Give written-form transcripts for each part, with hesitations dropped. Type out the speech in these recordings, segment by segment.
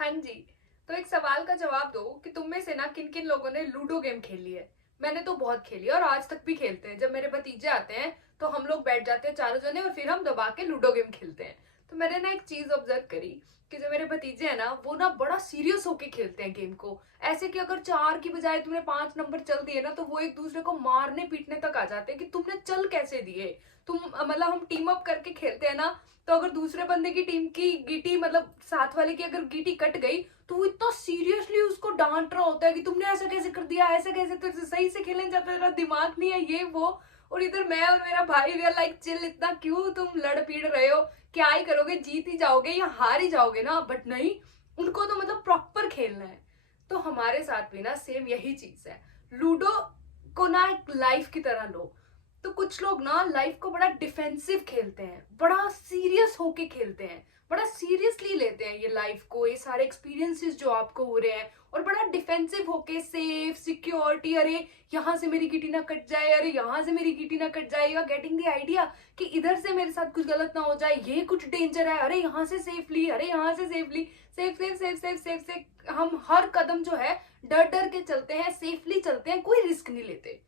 हाँ जी। तो एक सवाल का जवाब दो कि तुम में से ना किन किन लोगों ने लूडो गेम खेली है। मैंने तो बहुत खेली है और आज तक भी खेलते हैं। जब मेरे भतीजे आते हैं तो हम लोग बैठ जाते हैं चारों जने और फिर हम दबा के लूडो गेम खेलते हैं। तो मैंने ना एक चीज ऑब्जर्व करी कि जो मेरे भतीजे हैं ना वो ना बड़ा सीरियस होके खेलते हैं गेम को। ऐसे कि अगर 4 की बजाय तुमने 5 नंबर चल दिए ना तो वो एक दूसरे को मारने पीटने तक आ जाते हैं कि तुमने चल कैसे दिए। तुम मतलब हम टीम अप करके खेलते हैं ना। तो अगर दूसरे बंदे की टीम की गीटी मतलब साथ वाले की अगर गीटी कट गई तो वो इतना सीरियसली उसको डांट रहा होता है कि तुमने ऐसा कैसे कर दिया, ऐसा कैसे, तो सही से खेलने जाता, तेरा दिमाग नहीं है, ये वो। और इधर मैं और मेरा भाई वी आर लाइक चिल, इतना क्यों तुम लड़ पीड़ रहे हो, क्या ही करोगे, जीत ही जाओगे या हार ही जाओगे ना। बट नहीं, उनको तो मतलब प्रॉपर खेलना है। तो हमारे साथ भी ना सेम यही चीज है। लूडो को ना एक लाइफ की तरह लो। तो कुछ लोग ना लाइफ को बड़ा डिफेंसिव खेलते हैं, बड़ा सीरियस होके खेलते हैं, बड़ा सीरियसली लेते हैं ये लाइफ को, ये सारे एक्सपीरियंसेस जो आपको हो रहे हैं, और बड़ा डिफेंसिव होके सेफ सिक्योरिटी, अरे यहाँ से मेरी गिटी ना कट जाए, अरे यहाँ से मेरी गिटी ना कट जाए, या गेटिंग द आइडिया कि इधर से मेरे साथ कुछ गलत ना हो जाए, ये कुछ डेंजर है, अरे यहाँ से सेफली, अरे यहाँ से safely, safe safe safe safe safe safe. हम हर कदम जो है डर डर के चलते हैं, सेफली चलते हैं, कोई रिस्क नहीं लेते।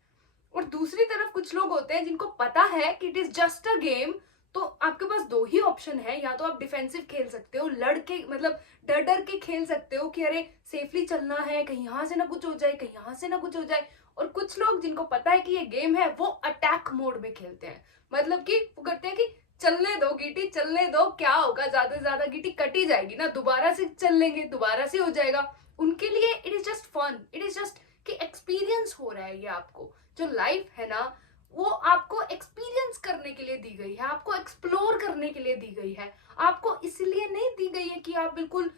और दूसरी तरफ कुछ लोग होते हैं जिनको पता है कि it is just a game. तो आपके पास दो ही ऑप्शन है, या तो आप डिफेंसिव खेल सकते हो, लड़ के मतलब डर डर के खेल सकते हो कि अरे सेफली चलना है, कहीं यहाँ से ना कुछ हो जाए, कहीं यहाँ से ना कुछ हो जाए। और कुछ लोग जिनको पता है कि ये गेम है वो अटैक मोड में खेलते हैं। मतलब कि वो करते हैं कि चलने दो गीटी, चलने दो, क्या होगा, ज्यादा से ज्यादा गीटी कटी जाएगी ना, दोबारा से चल लेंगे, दोबारा से हो जाएगा। उनके लिए it is just fun, it is just कि एक्सपीरियंस हो रहा है ये आपको। जो लाइफ है ना वो आपको एक्सपीरियंस करने के लिए दी गई है, आपको एक्सप्लोर करने के लिए दी गई है। आपको इसलिए नहीं दी गई है कि आप बिल्कुल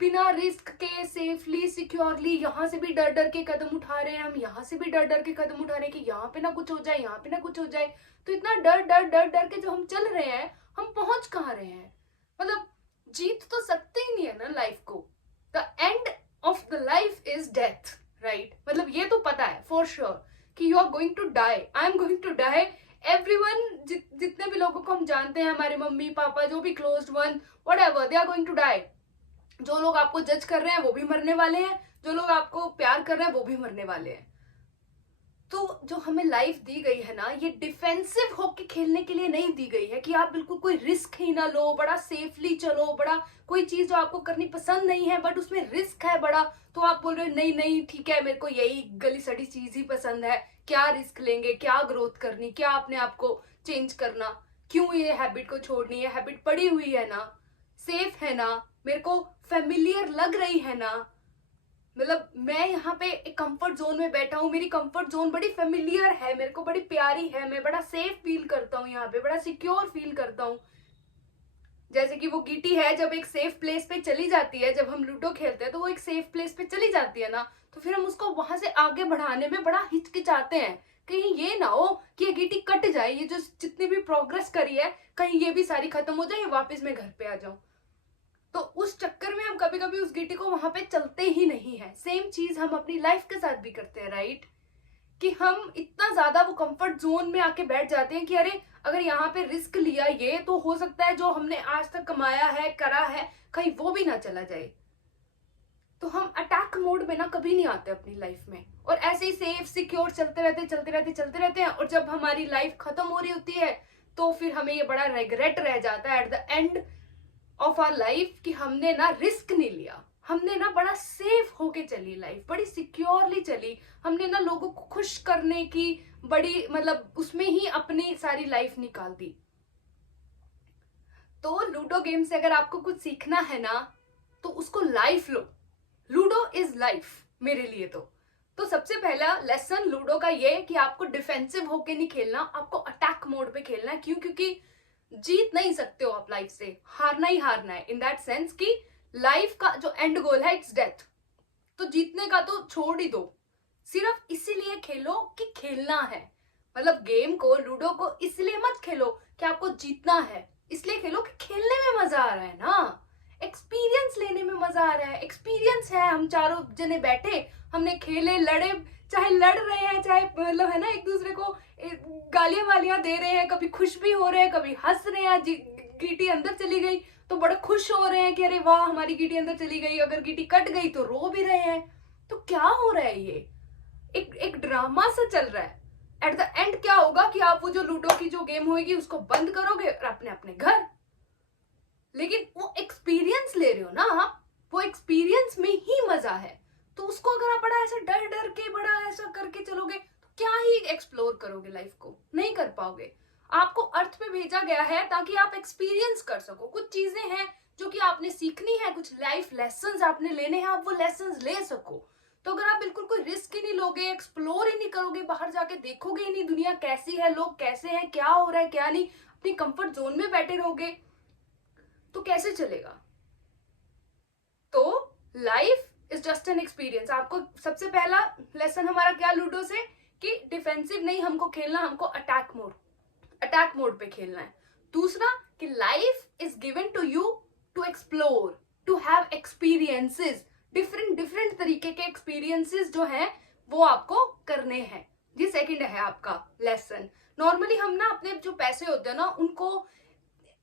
बिना रिस्क के सेफली सिक्योरली यहाँ से भी डर डर के कदम उठा रहे हैं, हम यहाँ से भी डर डर के कदम उठा रहे हैं कि यहाँ पे ना कुछ हो जाए, यहाँ पे ना कुछ हो जाए। तो इतना डर डर डर डर के जो हम चल रहे हैं, हम पहुंच कहाँ रहे हैं। मतलब जीत तो सकते ही नहीं है ना लाइफ को। The end of the life is death, right. मतलब ये तो पता है फॉर श्योर कि you are going to die, I am going to die. Everyone, जितने भी लोगों को हम जानते हैं, हमारे मम्मी पापा, जो भी closed one, whatever, they are going to die. जो लोग आपको जज कर रहे हैं वो भी मरने वाले हैं, जो लोग आपको प्यार कर रहे हैं वो भी मरने वाले हैं। तो जो हमें लाइफ दी गई है ना, ये डिफेंसिव होके खेलने के लिए नहीं दी गई है कि आप बिल्कुल कोई रिस्क ही ना लो, बड़ा सेफली चलो, बड़ा कोई चीज जो आपको करनी पसंद नहीं है बट उसमें रिस्क है बड़ा, तो आप बोल रहे हो नहीं नहीं ठीक है, मेरे को यही गली सड़ी चीज ही पसंद है, क्या रिस्क लेंगे, क्या ग्रोथ करनी, क्या अपने आप को चेंज करना, क्यों ये हैबिट को छोड़नी है, हैबिट पड़ी हुई है ना, सेफ है ना, मेरे को फेमिलियर लग रही है ना। मतलब मैं यहाँ पे एक कंफर्ट जोन में बैठा हूँ, मेरी कंफर्ट जोन बड़ी फेमिलियर है, मेरे को बड़ी प्यारी है, मैं बड़ा सेफ फील करता हूँ, यहाँ पे बड़ा सिक्योर फील करता हूँ। जैसे कि वो गीटी है, जब एक सेफ प्लेस पे चली जाती है, जब हम लूडो खेलते हैं तो वो एक सेफ प्लेस पे चली जाती है ना, तो फिर हम उसको वहां से आगे बढ़ाने में बड़ा हिचकिचाते हैं, कहीं ये ना हो कि ये गीटी कट जाए, ये जो जितनी भी प्रोग्रेस करी है कहीं ये भी सारी खत्म हो जाए, वापस मैं घर पे आ जाऊं। तो उस चक्कर में हम कभी कभी उस गीटी को वहां पे चलते ही नहीं है। सेम चीज हम अपनी लाइफ के साथ भी करते हैं, राइट। कि हम इतना ज्यादा वो कंफर्ट जोन में आके बैठ जाते हैं कि अरे अगर यहाँ पे रिस्क लिया ये तो हो सकता है जो हमने आज तक कमाया है करा है कहीं वो भी ना चला जाए। तो हम अटैक मोड में ना कभी नहीं आते अपनी लाइफ में, और ऐसे ही सेफ सिक्योर चलते रहते चलते रहते चलते रहते हैं, और जब हमारी लाइफ खत्म हो रही होती है तो फिर हमें ये बड़ा रेग्रेट रह जाता है at the end of our life कि हमने ना रिस्क नहीं लिया, हमने ना बड़ा सेफ होके चली लाइफ, बड़ी सिक्योरली चली, हमने ना लोगों को खुश करने की बड़ी मतलब उसमें ही अपनी सारी लाइफ निकाल दी। तो लूडो गेम से अगर आपको कुछ सीखना है ना तो उसको life low. Ludo is life मेरे लिए। तो सबसे पहला लेसन लूडो का ये है कि आपको डिफेंसिव होके नहीं खेलना, आपको अटैक मोड पे खेलना है। क्यों? क्योंकि जीत नहीं सकते हो आप लाइफ से, हारना ही हारना है, इन दैट सेंस कि लाइफ का जो एंड गोल है इट्स डेथ। तो जीतने का तो छोड़ ही दो, सिर्फ इसीलिए खेलो कि खेलना है। मतलब गेम को, लूडो को इसलिए मत खेलो कि आपको जीतना है, इसलिए खेलो कि खेलने में मजा आ रहा है ना, एक्सपीरियंस लेने में मजा आ रहा है। एक्सपीरियंस है, हम चारों जने बैठे, हमने खेले, लड़े, चाहे लड़ रहे हैं, चाहे मतलब है ना एक दूसरे को गालियां वालियां दे रहे हैं, कभी खुश भी हो रहे हैं, कभी हंस रहे हैं, गीटी अंदर चली गई तो बड़े खुश हो रहे हैं कि अरे वाह हमारी गीटी अंदर चली गई, अगर गीटी कट गई तो रो भी रहे हैं। तो क्या हो रहा है, ये एक ड्रामा सा चल रहा है। एट द एंड क्या होगा कि आप वो जो लूडो की जो गेम होगी उसको बंद करोगे और अपने अपने घर। लेकिन वो एक्सपीरियंस ले रहे हो ना आप, वो एक्सपीरियंस में ही मजा है। तो उसको अगर आप बड़ा ऐसा डर डर के बड़ा ऐसा करके चलोगे तो क्या ही एक्सप्लोर करोगे लाइफ को, नहीं कर पाओगे। आपको अर्थ पे भेजा गया है ताकि आप एक्सपीरियंस कर सको। कुछ चीजें हैं जो कि आपने सीखनी है, कुछ लाइफ लेसन्स आपने लेने हैं, आप वो लेसन्स ले सको। तो अगर आप बिल्कुल कोई रिस्क ही नहीं लोगे, एक्सप्लोर ही नहीं करोगे, बाहर जाके देखोगे ही नहीं दुनिया कैसी है, लोग कैसे हैं, क्या हो रहा है क्या नहीं, अपनी कंफर्ट जोन में बैठे रहोगे, तो कैसे चलेगा। तो life is just an experience. आपको सबसे पहला लेसन हमारा क्या लूडो से, कि डिफेंसिव नहीं हमको खेलना, हमको अटैक मोड पे खेलना है। दूसरा कि life is given to you to explore, to have experiences, different तरीके के एक्सपीरियंसेस जो हैं वो आपको करने हैं। ये सेकंड है आपका लेसन। नॉर्मली हम ना अपने जो पैसे होते हैं ना उनको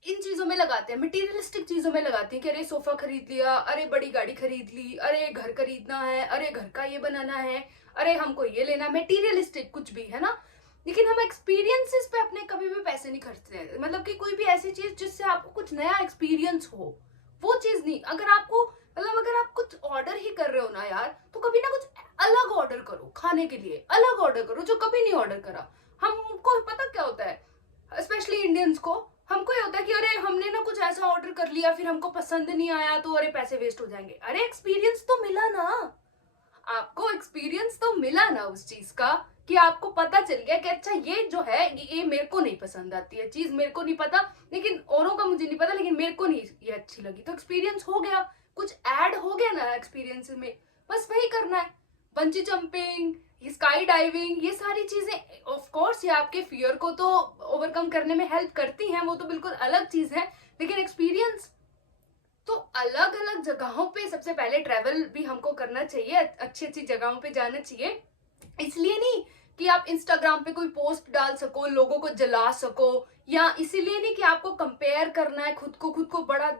इन चीजों में लगाते हैं, मटेरियलिस्टिक चीजों में लगाते हैं कि अरे सोफा खरीद लिया, अरे बड़ी गाड़ी खरीद ली, अरे घर खरीदना है, अरे घर का ये बनाना है, अरे हमको ये लेना है, मटेरियलिस्टिक कुछ भी है ना। लेकिन हम एक्सपीरियंसेस पे अपने कभी भी पैसे नहीं खर्चते हैं। मतलब कि कोई भी ऐसी चीज जिससे आपको कुछ नया एक्सपीरियंस हो, वो चीज नहीं। अगर आपको मतलब अगर आप कुछ ऑर्डर ही कर रहे हो ना यार, तो कभी ना कुछ अलग ऑर्डर करो, खाने के लिए अलग ऑर्डर करो जो कभी नहीं ऑर्डर करा। हमको पता क्या होता है, स्पेशली इंडियंस को, हमको ये होता है कि अरे हमने ना कुछ ऐसा ऑर्डर कर लिया फिर हमको पसंद नहीं आया तो अरे पैसे वेस्ट हो जाएंगे। अरे एक्सपीरियंस तो मिला ना, आपको एक्सपीरियंस तो मिला ना उस चीज का, कि आपको पता चल गया कि अच्छा ये जो है ये मेरे को नहीं पसंद आती है चीज, मेरे को नहीं पता, लेकिन औरों का मुझे नहीं पता, लेकिन मेरे को नहीं ये अच्छी लगी, तो एक्सपीरियंस हो गया, कुछ ऐड हो गया ना एक्सपीरियंस में। बस वही करना है। बंजी जंपिंग, स्काई डाइविंग, ये सारी चीजें ऑफ कोर्स ये आपके फियर को तो ओवरकम करने में हेल्प करती हैं, वो तो बिल्कुल अलग चीज है। लेकिन एक्सपीरियंस तो अलग अलग जगहों पे, सबसे पहले ट्रैवल भी हमको करना चाहिए, अच्छी अच्छी जगहों पे जाना चाहिए। इसलिए नहीं कि आप इंस्टाग्राम पे कोई पोस्ट डाल सको, लोगों को जला सको, या इसीलिए नहीं कि आपको कंपेयर करना है, खुद को बड़ा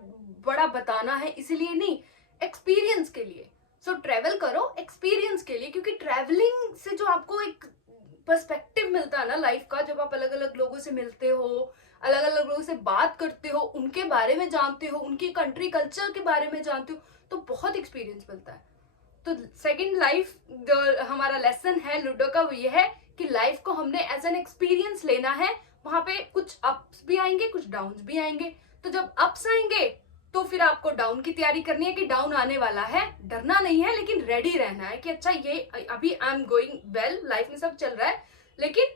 बड़ा बताना है, इसीलिए नहीं, एक्सपीरियंस के लिए। सो ट्रैवल करो एक्सपीरियंस के लिए, क्योंकि ट्रैवलिंग से जो आपको एक पर्सपेक्टिव मिलता है ना लाइफ का, जब आप अलग अलग लोगों से मिलते हो, अलग अलग लोगों से बात करते हो, उनके बारे में जानते हो, उनकी कंट्री कल्चर के बारे में जानते हो, तो बहुत एक्सपीरियंस मिलता है। तो सेकंड लाइफ जो हमारा लेसन है लूडो का, वो ये है कि लाइफ को हमने एज एन एक्सपीरियंस लेना है। वहां पे कुछ अप्स भी आएंगे, कुछ डाउन्स भी आएंगे। तो जब अप्स आएंगे तो फिर आपको डाउन की तैयारी करनी है कि डाउन आने वाला है, डरना नहीं है, लेकिन रेडी रहना है कि अच्छा ये अभी आई एम गोइंग वेल, लाइफ में सब चल रहा है, लेकिन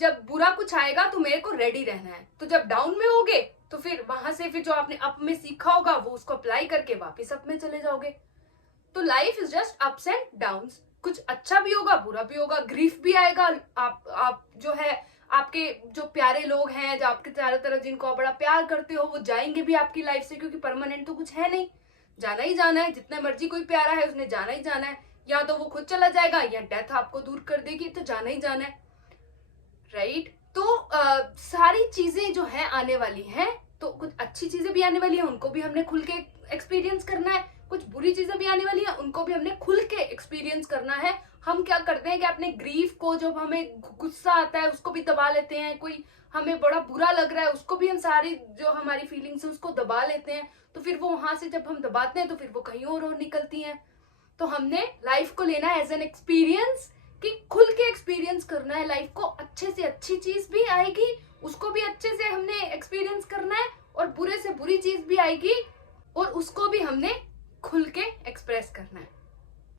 जब बुरा कुछ आएगा तो मेरे को रेडी रहना है। तो जब डाउन में होगे तो फिर वहां से फिर जो आपने अप में सीखा होगा वो उसको अप्लाई करके वापस अप में चले जाओगे। तो life is just ups and downs, कुछ अच्छा भी होगा बुरा भी होगा, ग्रीफ भी आएगा। आप जो है आपके जो प्यारे लोग हैं, जो आपके चारों तरफ जिनको आप बड़ा प्यार करते हो, वो जाएंगे भी आपकी लाइफ से, क्योंकि परमानेंट तो कुछ है नहीं, जाना ही जाना है। जितना मर्जी कोई प्यारा है उसने जाना ही जाना है, या तो वो खुद चला जाएगा या डेथ आपको दूर कर देगी, तो जाना ही जाना है, राइट। तो सारी चीजें जो है आने वाली हैं, तो कुछ अच्छी चीजें भी आने वाली है, उनको भी हमने खुल के एक्सपीरियंस करना है, कुछ बुरी चीजें भी आने वाली है, उनको भी हमने खुल के एक्सपीरियंस करना है। हम क्या करते हैं कि अपने ग्रीफ को, जब हमें गुस्सा आता है उसको भी दबा लेते हैं, कोई हमें बड़ा बुरा लग रहा है उसको भी हम सारी जो हमारी फीलिंग्स है उसको दबा लेते हैं, तो फिर वो वहां से जब हम दबाते हैं तो फिर वो कहीं और निकलती हैं। तो हमने लाइफ को लेना है एज एन एक्सपीरियंस, कि खुल के एक्सपीरियंस करना है लाइफ को। अच्छे से अच्छी चीज भी आएगी, उसको भी अच्छे से हमने एक्सपीरियंस करना है, और बुरे से बुरी चीज भी आएगी और उसको भी हमने खुल के एक्सप्रेस करना है।